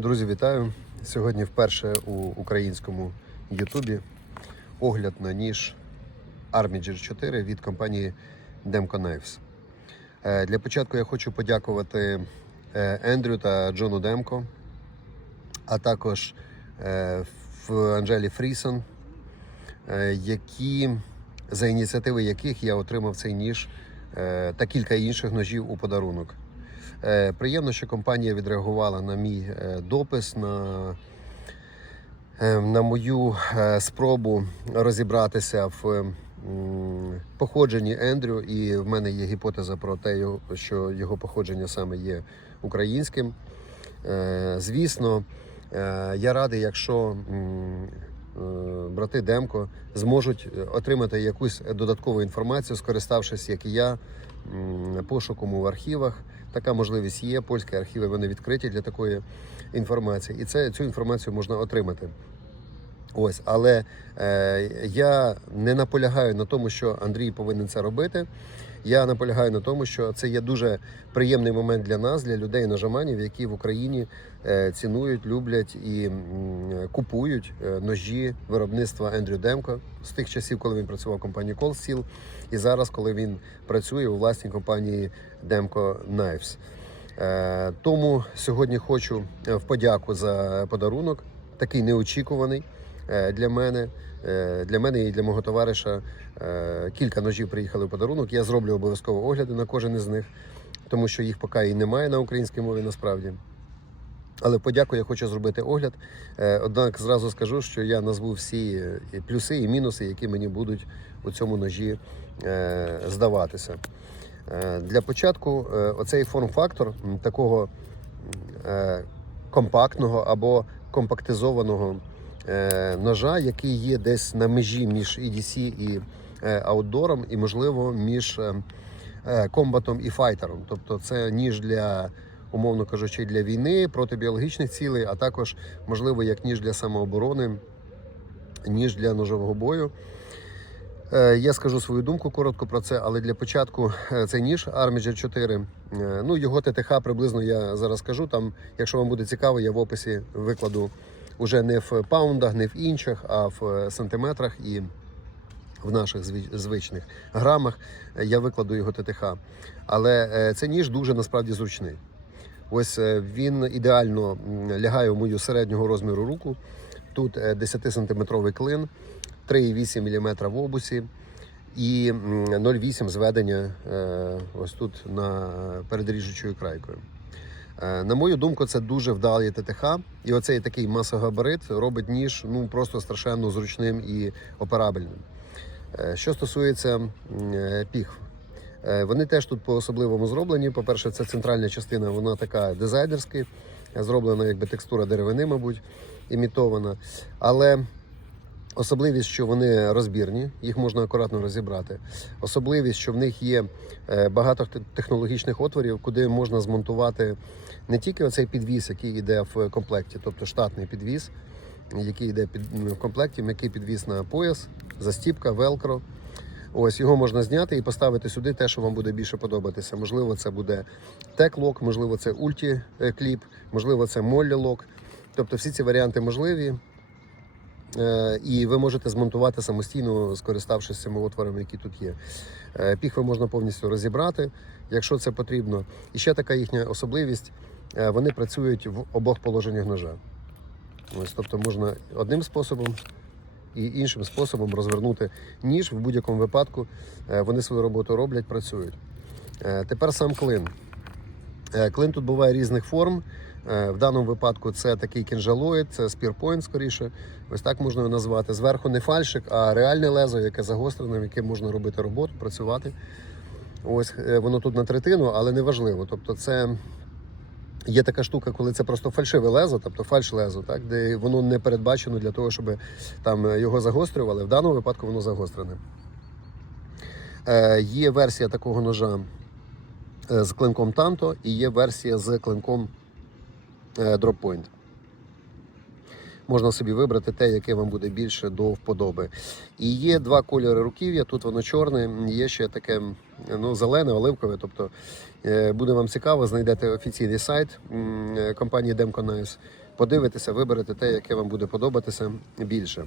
Друзі, вітаю! Сьогодні вперше у українському Ютубі огляд на ніж Armiger 4 від компанії Demco Knives. Е, Для початку я хочу подякувати е, Ендрю та Джону Демко, а також е, Анжелі Фрісон, які, за ініціативи яких я отримав цей ніж та кілька інших ножів у подарунок. Е, Приємно, що компанія відреагувала на мій е, допис, на, е, на мою спробу розібратися в походженні Ендрю. І в мене є гіпотеза про те, що його походження саме є українським. Звісно, я радий, якщо брати Демко зможуть отримати якусь додаткову інформацію, скориставшись, як і я, пошуком у архівах. Така можливість є. Польські архіви вони відкриті для такої інформації, і це цю інформацію можна отримати. Ось, але е, я не наполягаю на тому, що Андрій повинен це робити. Я наполягаю на тому, що це є дуже приємний момент для нас, для людей ножаманів, які в Україні е, цінують, люблять і м, купують е, ножі виробництва Ендрю Демко з тих часів, коли він працював в компанії Steel, і зараз, коли він працює у власній компанії Demco Knives. Е, Тому сьогодні хочу е, в подяку за подарунок, такий неочікуваний для мене. Е, Для мене і для мого товариша е, кілька ножів приїхали в подарунок. Я зроблю обов'язково огляди на кожен із них, тому що їх поки і немає на українській мові насправді. Але подяку я хочу зробити огляд. Е, Однак зразу скажу, що я назву всі е, плюси і мінуси, які мені будуть у цьому ножі е, здаватися. Е, Для початку е, оцей форм-фактор такого е, компактного або компактизованого е, ножа, який є десь на межі між EDC і е, аутдором, і, можливо, між е, е, комбатом і файтером. Тобто це ніж для, умовно кажучи, для війни проти біологічних цілей, а також, можливо, як ніж для самооборони, ніж для ножового бою. Е, Я скажу свою думку коротко про це, але для початку е, цей ніж Armiger 4. е, Ну, його ТТХ приблизно я зараз скажу. Там, якщо вам буде цікаво, я в описі викладу уже не в паундах, не в інших, а в е, сантиметрах і в наших звичних грамах. Е, Я викладу його ТТХ. Але е, цей ніж дуже насправді зручний. Ось він ідеально лягає в мою середнього розміру руку. Тут 10-сантиметровий клин, 3,8 мм в обусі і 0,8 зведення ось тут на передріжучою крайкою. Е, На мою думку, це дуже вдалий ТТХ. І оцей такий масогабарит робить ніж ну, просто страшенно зручним і операбельним. Е, Що стосується е, Е, Вони теж тут по-особливому зроблені. По-перше, це центральна частина, вона така дизайнерська, зроблена якби текстура деревини, мабуть, імітована. Але особливість, що вони розбірні, їх можна акуратно розібрати. Особливість, що в них є е, багато технологічних отворів, куди можна змонтувати не тільки оцей підвіс, який йде в комплекті, тобто штатний підвіс, який йде під, в комплекті, м'який підвіс на пояс, застіпка, велкро. Ось його можна зняти і поставити сюди те, що вам буде більше подобатися. Можливо, це буде тек-лок, можливо, це ульті-кліп, можливо, це моллі-лок. Тобто всі ці варіанти можливі. Е, І ви можете змонтувати самостійно, скориставшись цими отворами, які тут є. Е, Піхви можна повністю розібрати, якщо це потрібно. І ще така їхня особливість: е, вони працюють в обох положеннях ножа. Ось, тобто можна одним способом і іншим способом розвернути ніж в будь-якому випадку. Вони свою роботу роблять, працюють. Тепер сам клин. Клин тут буває різних форм. Е, В даному випадку це такий кінжалоїд, це спірпойнт скоріше. Ось так можна його назвати. Зверху не фальшик, а реальне лезо, яке загострене, яким можна робити роботу, працювати. Ось е, воно тут на третину, але не важливо. Тобто, це є така штука, коли це просто фальшиве лезо, тобто фальш лезо, так, де воно не передбачено для того, щоб там його загострювали. В даному випадку воно загострене. Е, Є версія такого ножа з клинком Танто і є версія з клинком Droppoint. можна собі вибрати те, яке вам буде більше до вподоби. І є два кольори руків'я. Тут воно чорне, є ще таке ну, зелене, оливкове. Тобто е, буде вам цікаво, знайдете офіційний сайт е, компанії Demco Nice, подивитеся, виберете те, яке вам буде подобатися більше.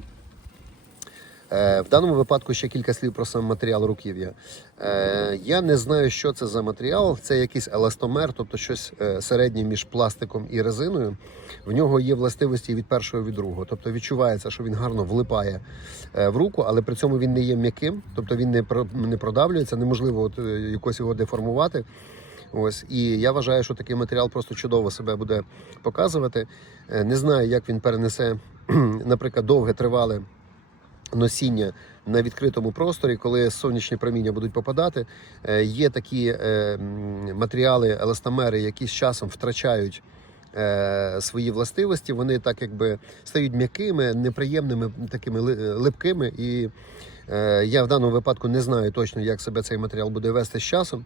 Е, В даному випадку ще кілька слів про сам матеріал руків'я. Е, Я не знаю, що це за матеріал. Це якийсь еластомер, тобто щось е, середнє між пластиком і резиною. В нього є властивості від першого від другого. Тобто відчувається, що він гарно влипає в руку, але при цьому він не є м'яким, тобто він не не продавлюється, неможливо от, якось його деформувати. Ось і я вважаю, що такий матеріал просто чудово себе буде показувати. Не знаю, як він перенесе, наприклад, довге тривале носіння на відкритому просторі, коли сонячні проміння будуть попадати. Е, Є такі е, матеріали, еластомери, які з часом втрачають. е, Свої властивості, вони так якби стають м'якими, неприємними, такими липкими. І е, я в даному випадку не знаю точно, як себе цей матеріал буде вести з часом.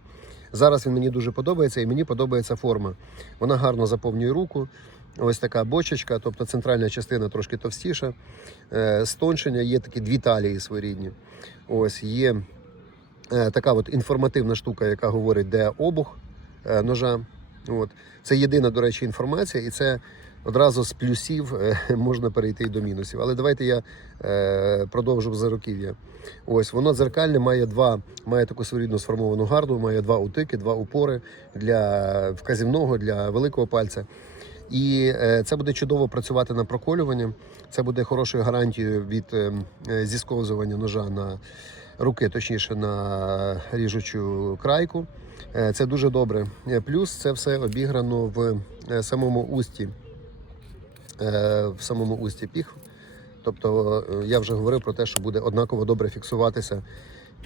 Зараз він мені дуже подобається, і мені подобається форма. Вона гарно заповнює руку. Ось така бочечка, тобто центральна частина трошки товстіша. Е, Стоншення є такі дві талії своєрідні. Ось є е, така от інформативна штука, яка говорить, де обух е, ножа. От. Це єдина, до речі, інформація, і це одразу з плюсів можна перейти і до мінусів. Але давайте я продовжу за руків'я. Ось воно дзеркальне має два, має таку своєрідну сформовану гарду, має два утики, два упори для вказівного, для великого пальця. І е, це буде чудово працювати на проколювання. Це буде хорошою гарантією від е, е, зісковзування ножа на руки, точніше на ріжучу крайку. Е, Це дуже добре. Плюс це все обіграно в самому усті, в самому усті піх. Тобто я вже говорив про те, що буде однаково добре фіксуватися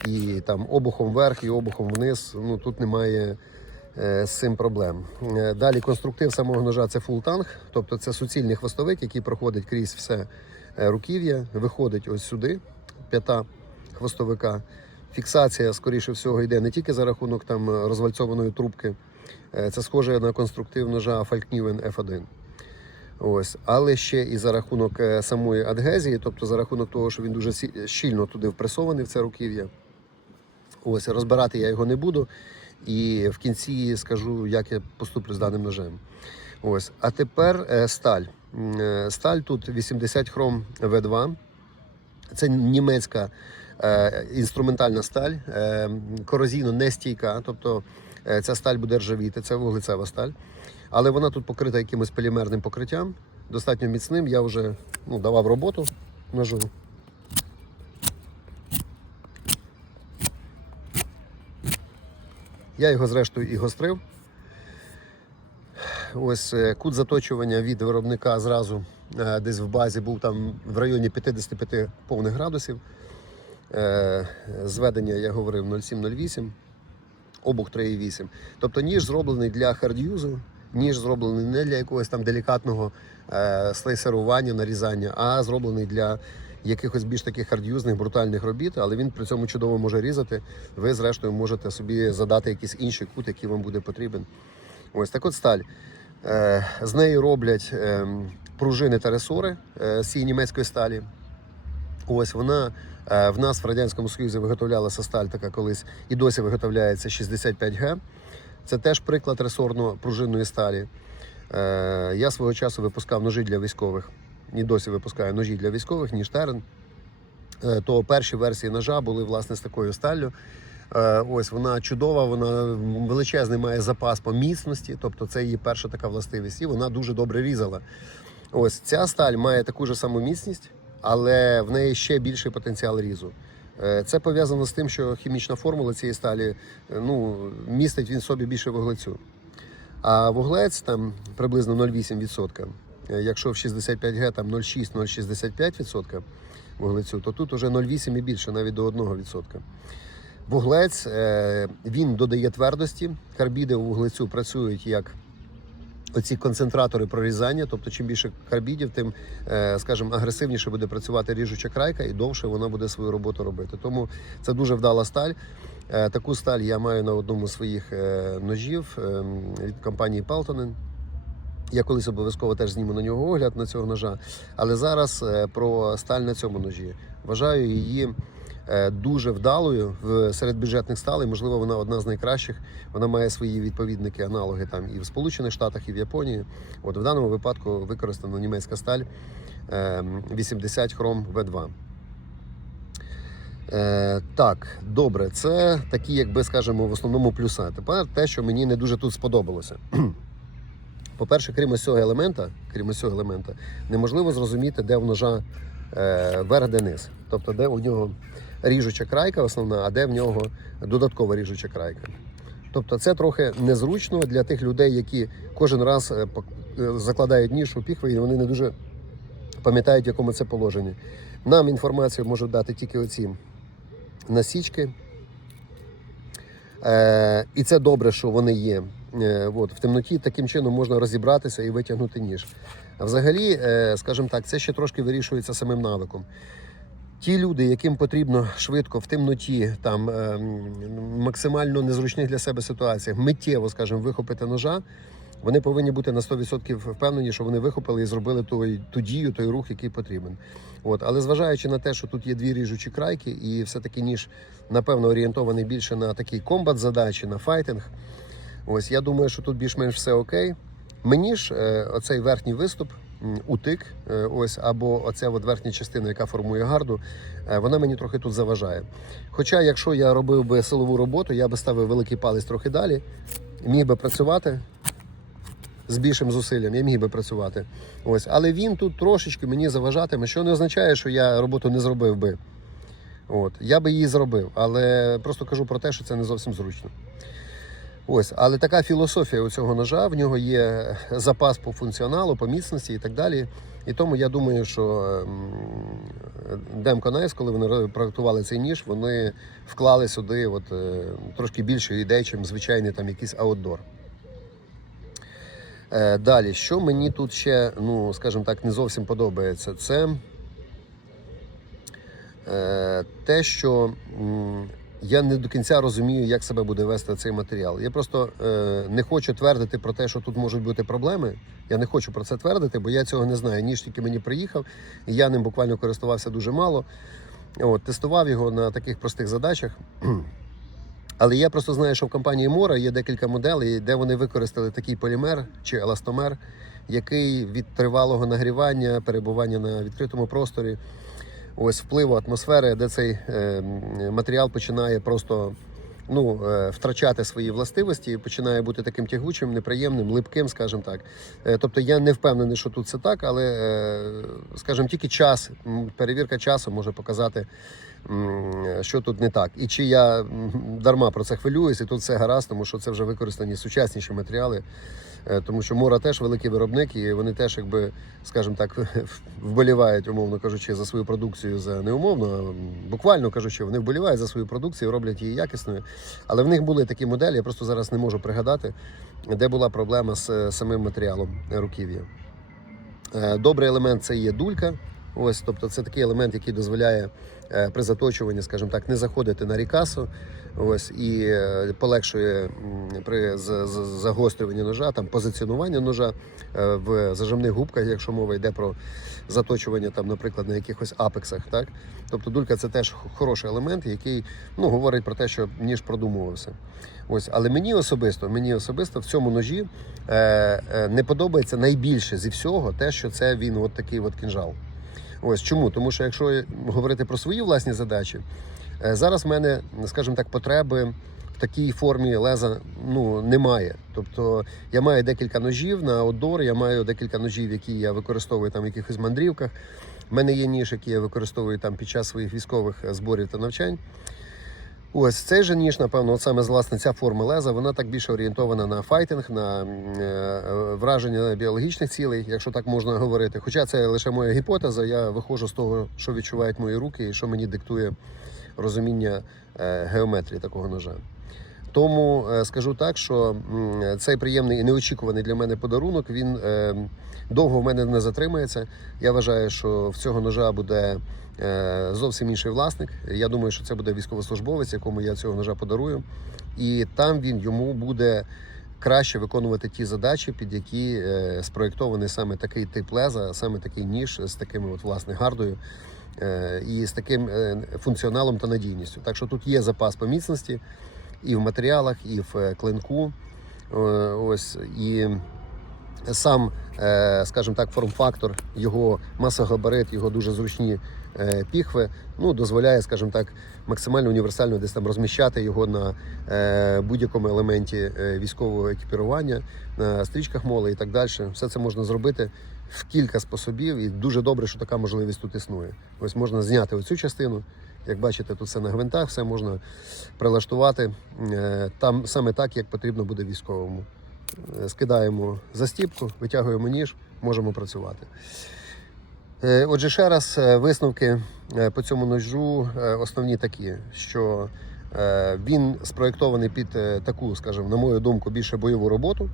і там обухом вверх, і обухом вниз. Ну тут немає з цим проблем. Е, Далі конструктив самого ножа це фултанг, тобто це суцільний хвостовик, який проходить крізь все е, руків'я, виходить ось сюди, п'ята хвостовика. Фіксація, скоріше всього, йде не тільки за рахунок там розвальцованої трубки. Е, Це схоже на конструктив ножа Falkniven F1. Ось, але ще і за рахунок е, самої адгезії, тобто за рахунок того, що він дуже щільно туди впресований в це руків'я. Ось розбирати я його не буду. І в кінці скажу, як я поступлю з даним ножем. Ось, а тепер е, сталь. Е, Сталь тут 80 хром В2. Це німецька е, інструментальна сталь, корозійно не стійка, тобто ця сталь буде ржавіти, це вуглецева сталь. Але вона тут покрита якимось полімерним покриттям, достатньо міцним. Я вже ну, давав роботу ножу. Я його зрештою і гострив. Ось е, кут заточування від виробника зразу е, десь в базі був там в районі 55 повних градусів. Е, Зведення, я говорив, 0,7-0,8, обух 3,8. Тобто ніж зроблений для хардюзу, ніж зроблений не для якогось там делікатного слейсерування, нарізання, а зроблений для якихось більш таких хардюзних, брутальних робіт, але він при цьому чудово може різати. Ви, зрештою, можете собі задати якийсь інший кут, який вам буде потрібен. Ось так от сталь. Е, З неї роблять ем, пружини та ресори е, цієї німецької сталі. Ось вона е, в нас в Радянському Союзі виготовлялася сталь така колись і досі виготовляється 65Г. Це теж приклад ресорно-пружинної сталі. Е, Я свого часу випускав ножі для військових. І досі випускаю ножі для військових, ніж терен. Е, То перші версії ножа були власне з такою сталлю. Е, Ось вона чудова, вона величезний має запас по міцності, тобто це її перша така властивість, і вона дуже добре різала. Ось ця сталь має таку ж саму міцність, але в неї ще більший потенціал різу. Е, Це пов'язано з тим, що хімічна формула цієї сталі ну, містить він собі більше вуглецю. А вуглець там приблизно 0,8%. Е, Якщо в 65Г там 0,6-0,65% вуглецю, то тут уже 0,8 і більше, навіть до 1%. Вуглець е, він додає твердості. Карбіди у вуглецю працюють як оці концентратори прорізання. Тобто, чим більше карбідів, тим, е, скажімо, агресивніше буде працювати ріжуча крайка і довше вона буде свою роботу робити. Тому це дуже вдала сталь. Таку сталь я маю на одному з своїх ножів е, від компанії Peltonen. Я колись обов'язково теж зніму на нього огляд на цього ножа. Але зараз е, про сталь на цьому ножі. Вважаю її е, дуже вдалою в серед бюджетних сталей. Можливо, вона одна з найкращих. Вона має свої відповідники, аналоги там і в Сполучених Штатах, і в Японії. От в даному випадку використана німецька сталь е, 80 хром В2. Е, так, добре, це такі, якби скажемо, в основному плюса. Тепер те, що мені не дуже тут сподобалося. По-перше, крім ось цього елемента, крім ось цього елемента, неможливо зрозуміти, де в ножа е, верх, де низ. Тобто, де у нього ріжуча крайка основна, а де в нього додаткова ріжуча крайка. Тобто це трохи незручно для тих людей, які кожен раз е, е, закладають ніж у піхви, і вони не дуже пам'ятають, в якому це положенні. Нам інформацію можуть дати тільки оці насічки. Е, і це добре, що вони є. Е, от, в темноті таким чином можна розібратися і витягнути ніж. Взагалі, е, скажімо так, це ще трошки вирішується самим навиком. Ті люди, яким потрібно швидко в темноті, там е, максимально незручних для себе ситуаціях, миттєво, скажімо, вихопити ножа, вони повинні бути на 100% впевнені, що вони вихопили і зробили той, ту дію, той рух, який потрібен. От, але зважаючи на те, що тут є дві ріжучі крайки, і все-таки ніж, напевно, орієнтований більше на такий комбат задачі, на файтинг. Ось я думаю, що тут більш-менш все окей. Мені ж е, оцей верхній виступ, утик, е, ось або оця от верхня частина, яка формує гарду, е, вона мені трохи тут заважає. Хоча, якщо я робив би силову роботу, я би ставив великий палець трохи далі, міг би працювати з більшим зусиллям, я міг би працювати. Ось, але він тут трошечки мені заважатиме, що не означає, що я роботу не зробив би. От, я би її зробив, але просто кажу про те, що це не зовсім зручно. Ось, але така філософія у цього ножа, в нього є запас по функціоналу, по міцності і так далі. І тому я думаю, що ем, Демко Найс, коли вони проектували цей ніж, вони вклали сюди от, е, трошки більше ідей, ніж звичайний там якийсь аутдор. Е, Далі, що мені тут ще, ну, скажімо так, не зовсім подобається, це е, те, що я не до кінця розумію, як себе буде вести цей матеріал. Я просто е, не хочу твердити про те, що тут можуть бути проблеми. Я не хочу про це твердити, бо я цього не знаю. Ніж тільки мені приїхав, і я ним буквально користувався дуже мало. От, тестував його на таких простих задачах. Але я просто знаю, що в компанії Мора є декілька моделей, де вони використали такий полімер чи еластомер, який від тривалого нагрівання, перебування на відкритому просторі, ось впливу атмосфери, де цей е, матеріал починає просто ну, е, втрачати свої властивості і починає бути таким тягучим, неприємним, липким, скажімо так. Е, тобто я не впевнений, що тут це так, але, скажімо, тільки час, перевірка часу може показати, що тут не так. І чи я дарма про це хвилююсь, і тут все гаразд, тому що це вже використані сучасніші матеріали. Е, Тому що Мора теж великий виробник, і вони теж, якби, скажімо так, вболівають, умовно кажучи, за свою продукцію за неумовно. буквально кажучи, вони вболівають за свою продукцію, роблять її якісною. Але в них були такі моделі, я просто зараз не можу пригадати, де була проблема з е, самим матеріалом руків'я. Е, Добрий елемент це є дулька. Ось, тобто це такий елемент, який дозволяє е, при заточуванні, скажімо так, не заходити на рікасу. Ось і е, полегшує при загострюванні ножа, там позиціонування ножа е, в зажимних губках, якщо мова йде про заточування, там, наприклад, на якихось апексах. Так? Тобто дулька це теж хороший елемент, який ну, говорить про те, що ніж продумувався. Ось, але мені особисто, мені особисто в цьому ножі е, не подобається найбільше зі всього те, що це він от такий от кінжал. Ось чому? Тому що якщо говорити про свої власні задачі, е, зараз в мене, скажімо так, потреби в такій формі леза ну, немає. Тобто я маю декілька ножів на одор, я маю декілька ножів, які я використовую там в якихось мандрівках. У мене є ніж, який я використовую там під час своїх військових е, зборів та навчань. Ось цей же ніж, напевно, от саме власне ця форма леза, вона так більше орієнтована на файтинг, на е, враження біологічних цілей, якщо так можна говорити. Хоча це лише моя гіпотеза, я виходжу з того, що відчувають мої руки і що мені диктує розуміння е, геометрії такого ножа. Тому е, скажу так, що цей приємний і неочікуваний для мене подарунок він е, довго в мене не затримається. Я вважаю, що в цього ножа буде е, зовсім інший власник. Я думаю, що це буде військовослужбовець, якому я цього ножа подарую. І там він йому буде краще виконувати ті задачі, під які спроєктований саме такий тип леза, саме такий ніж з такими от власне гардою і з таким функціоналом та надійністю. Так що тут є запас по міцності і в матеріалах, і в е, клинку. Е, Ось і сам, е, скажімо так, форм-фактор, його масогабарит, його дуже зручні піхви, ну, дозволяє, скажімо так, максимально універсально десь там розміщати його на будь-якому елементі військового екіпірування, на стрічках моли і так далі. Все це можна зробити в кілька способів, і дуже добре, що така можливість тут існує. Ось можна зняти оцю частину. Як бачите, тут все на гвинтах, все можна прилаштувати е, там саме так, як потрібно буде військовому. Е, Скидаємо застіпку, витягуємо ніж, можемо працювати. Е, Отже, ще раз висновки по цьому ножу основні такі, що він спроєктований під таку, скажімо, на мою думку, більше бойову роботу.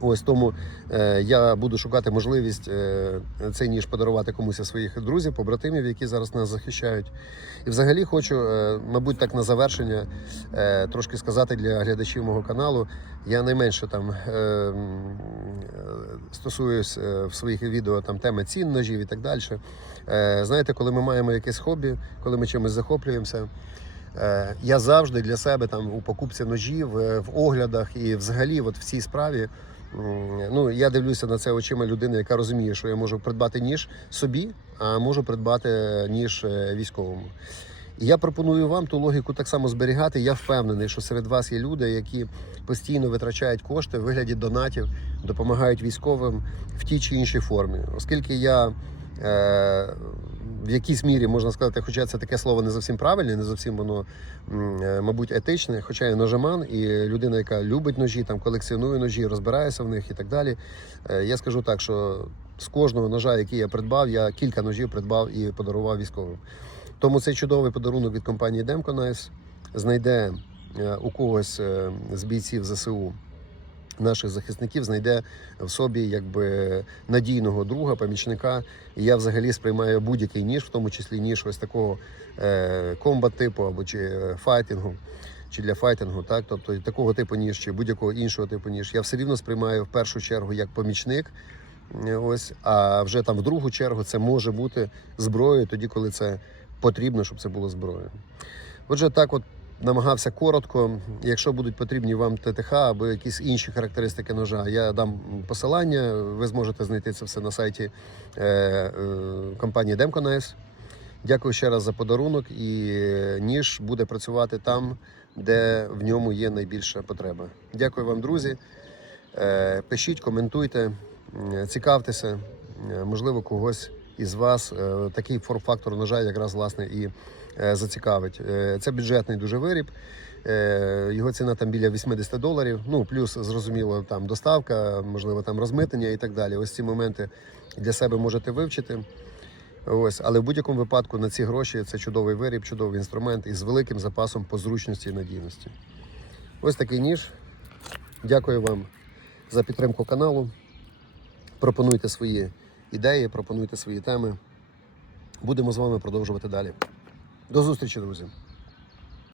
Ось тому е, я буду шукати можливість е, цей ніж подарувати комусь із своїх друзів, побратимів, які зараз нас захищають. І взагалі хочу, е, мабуть, так на завершення е, трошки сказати для глядачів мого каналу. Я найменше там е, е, стосуюсь е, в своїх відео там теми цін ножів і так далі. Е, знаєте, коли ми маємо якесь хобі, коли ми чимось захоплюємося. Е, Я завжди для себе там у покупці ножів, е, в оглядах і взагалі, от в цій справі. Ну, я дивлюся на це очима людини, яка розуміє, що я можу придбати ніж собі, а можу придбати ніж е, військовому. І я пропоную вам ту логіку так само зберігати. Я впевнений, що серед вас є люди, які постійно витрачають кошти в вигляді донатів, допомагають військовим в тій чи іншій формі. Оскільки я е, в якійсь мірі можна сказати, хоча це таке слово не зовсім правильне, не зовсім воно, е, мабуть, етичне, хоча я ножеман і людина, яка любить ножі, там колекціонує ножі, розбирається в них і так далі. Е, Я скажу так, що з кожного ножа, який я придбав, я кілька ножів придбав і подарував військовим. Тому цей чудовий подарунок від компанії Knives знайде е, у когось з бійців ЗСУ. Наших захисників знайде в собі якби надійного друга, помічника. І я взагалі сприймаю будь-який ніж, в тому числі ніж ось такого е, комбат типу або чи е, файтингу, чи для файтингу, так тобто такого типу ніж, чи будь-якого іншого типу ніж. Я все рівно сприймаю в першу чергу як помічник. е, Ось, а вже там в другу чергу це може бути зброєю, тоді, коли це потрібно, щоб це було зброєю. Отже, так от намагався коротко. Якщо будуть потрібні вам ТТХ або якісь інші характеристики ножа, я дам посилання. Ви зможете знайти це все на сайті е, е, компанії Demco. Дякую ще раз за подарунок. І ніж буде працювати там, де в ньому є найбільша потреба. Дякую вам, друзі. Е, Пишіть, коментуйте, цікавтеся. Можливо, когось із вас е, такий форм-фактор ножа якраз власне і е, зацікавить. Е, Це бюджетний дуже виріб. Його ціна там біля 80 доларів. Ну плюс зрозуміло, там доставка, можливо, там розмитнення і так далі. Ось ці моменти для себе можете вивчити. Ось, але в будь-якому випадку на ці гроші це чудовий виріб, чудовий інструмент із великим запасом по зручності і надійності. Ось такий ніж. Дякую вам за підтримку каналу. Пропонуйте свої ідеї, пропонуйте свої теми. Будемо з вами продовжувати далі. До зустрічі, друзі!